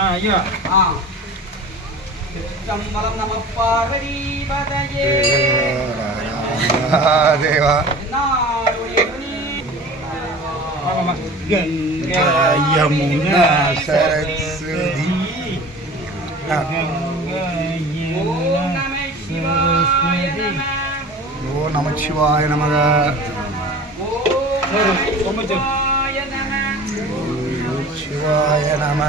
ஐயா சிதம்பரம் நம பார்வதி பதயே தேவா கங்கா யமுனா சரஸ்வதி ஓம் நம சிவாய நமக சிவாய நம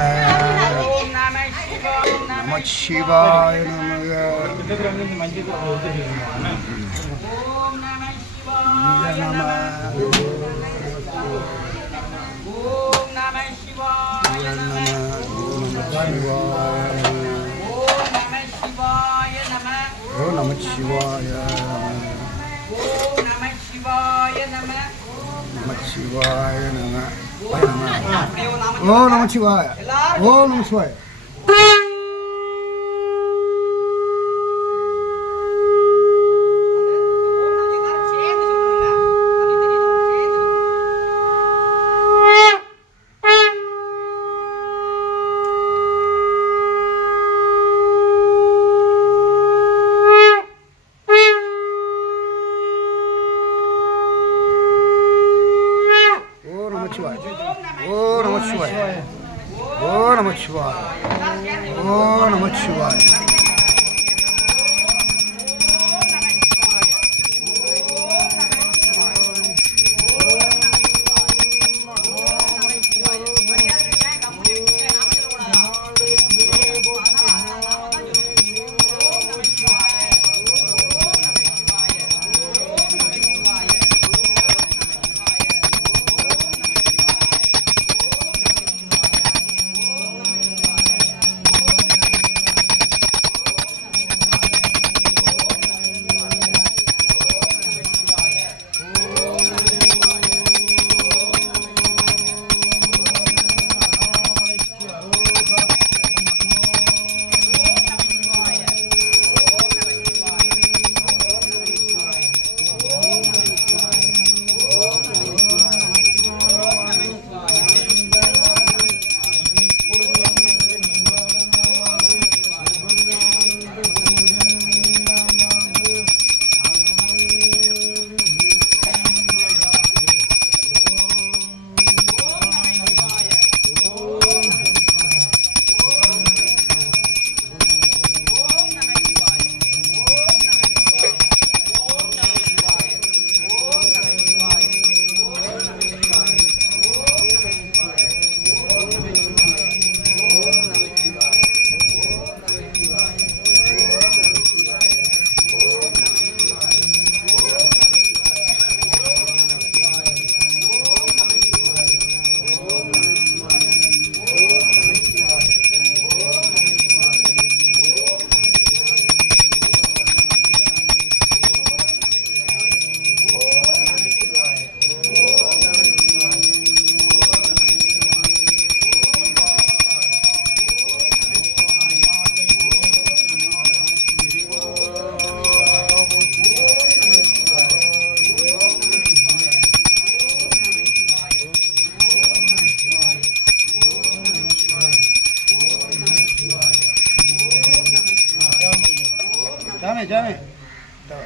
நம சிவாய நமக ஓம் நம சிவாய நம சிவாய நம ஓம் நம சிவாய ஓம் நம சிவாய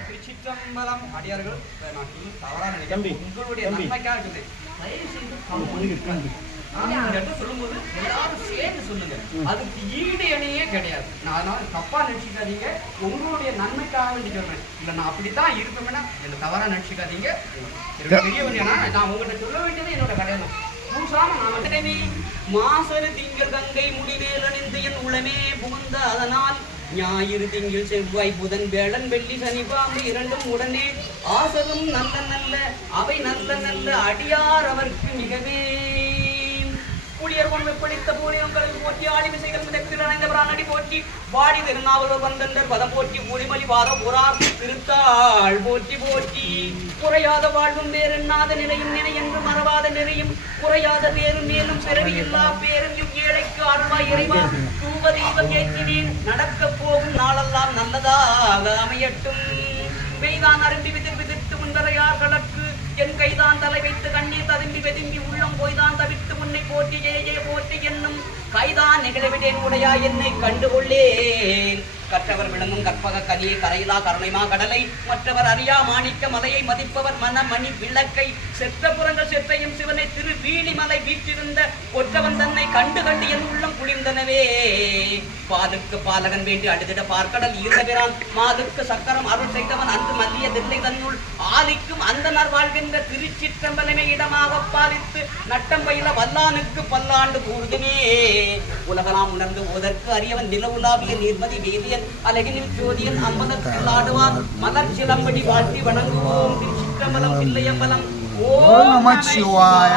திருச்சிற்றம்பலம் அடியார்கள் தவறான உங்களுடைய நன்மைக்காக சொல்லும்போது எல்லாரும் சேர்ந்து சொல்லுங்க. அதுக்கு ஈடு இணையே கிடையாது. நான் தப்பா நினைச்சுக்காதீங்க. உங்களுடைய நன்மைக்காக வேண்டி சொல்றேன். இல்ல நான் அப்படித்தான் இருப்பேன்னா என்ன தவறா நினைச்சுக்காதீங்க. பெரியவன் நான் உங்கள்கிட்ட சொல்ல வேண்டியது என்னோட கடமை. மாசரு திங்கள் கங்கை முடிவேல் அணிந்து என் உளமே புகுந்த அதனால் ஞாயிறு திங்கள் செவ்வாய் புதன் வேளன் வெள்ளி சனி பாம்பு இரண்டும் உடனே ஆசரும் நல்ல நல்ல அவை நல்ல நல்ல அடியார் அவருக்கு மிகவே புளியர் கொண்டு பிடித்த பூலியங்களுக்கு போற்றி ஆடிமை செய்த போற்றி வாடி திருநாவலூர் வந்தந்தர் பதம் போற்றி புலிமலி வாதம் புறார் திருத்தாள் போற்றி போற்றி குறையாத வாழ்வும் வேறெண்ணாத நிலையும் நினை என்று மறவாத நிறையும் குறையாத பேரும் மேலும் பிறவி எல்லா பேரும் ஏழைக்கு அருள்வாய் இறைவா தூவ தெய்வம் ஏற்றினேன் நடக்க போகும் நாளெல்லாம் நல்லதாக அமையட்டும். மெய்தான் அரும்பி விதிர்த்து முன்வரையார் கலக்கு என் கைதான் தலை வைத்து கண்ணீர் ததும்பி வெதும்பி உள்ளம் போய்தான் தவித்து உன்னை போற்றி ஏ போற்றி என்னும் கைதான் நிகழவிடேன் உடையா என்னை கண்டுகொள்ளேன் கற்றவர் விளங்கும் கற்பக கனியை கரையிலா கருணைமா கடலை மற்றவர் அறியா மாணிக்க மலையை மதிப்பவர் மணி விளக்கை செற்ற புறங்கள் செற்றையும் சிவனை திரு வீழிமலை வீற்றிருந்த ஒற்றவன் தன்னை கண்டு கண்டு என் உள்ளம் குளிர்ந்தனவே பாலுக்கு பாலகன் வேண்டி அடுத்திட பார்க்கடல் ஈரபிரான் மாலுக்கு சக்கரம் அருள் செய்தவன் அன்று மல்லிய தில்லை தன்னுள் ஆலிக்கும் அந்தனர் வாழ்கின்ற திருச்சிற்றம்பலமே இடமாக பாலித்து நட்டம் பயில வல்லானுக்கு பல்லாண்டு கூறுதுமே உலகலாம் உணர்ந்து ஓதற்கு அறியவன் நிலவுலாவிய நீர்மதி வேதியன் அழகினில் ஜோதியன் அம்பலத்தில் ஆடுவார் மலர் சிலம்படி வாழ்த்தி வணங்குவோம் திருச்சிற்றம்பலம் தில்லையம்பலம் ஓம் நமச்சிவாய.